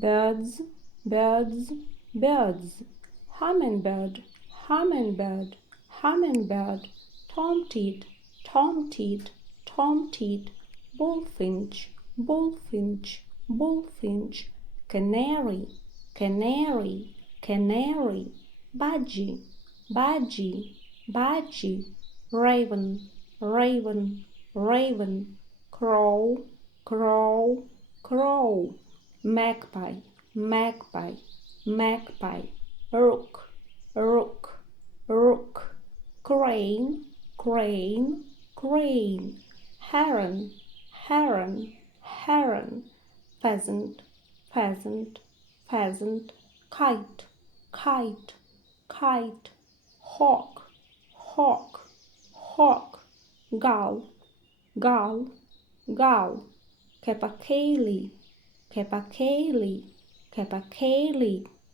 birds, birds, birds. Hummingbird, hummingbird, hummingbird. Tomtit, tomtit, tomtit. Bullfinch, bullfinch, bullfinch. Canary, canary, canary. Budgie, budgie, budgie. Raven, raven, raven. Crow, crow, crow. Magpie, magpie, magpie. Rook, rook, rook. Crane, crane, crane. Heron, heron, heron. Pheasant, pheasant, pheasant. Kite, kite, kite. Hawk, hawk, hawk. Gull, gull, gull. Capercaillie, capercaillie, capercaillie.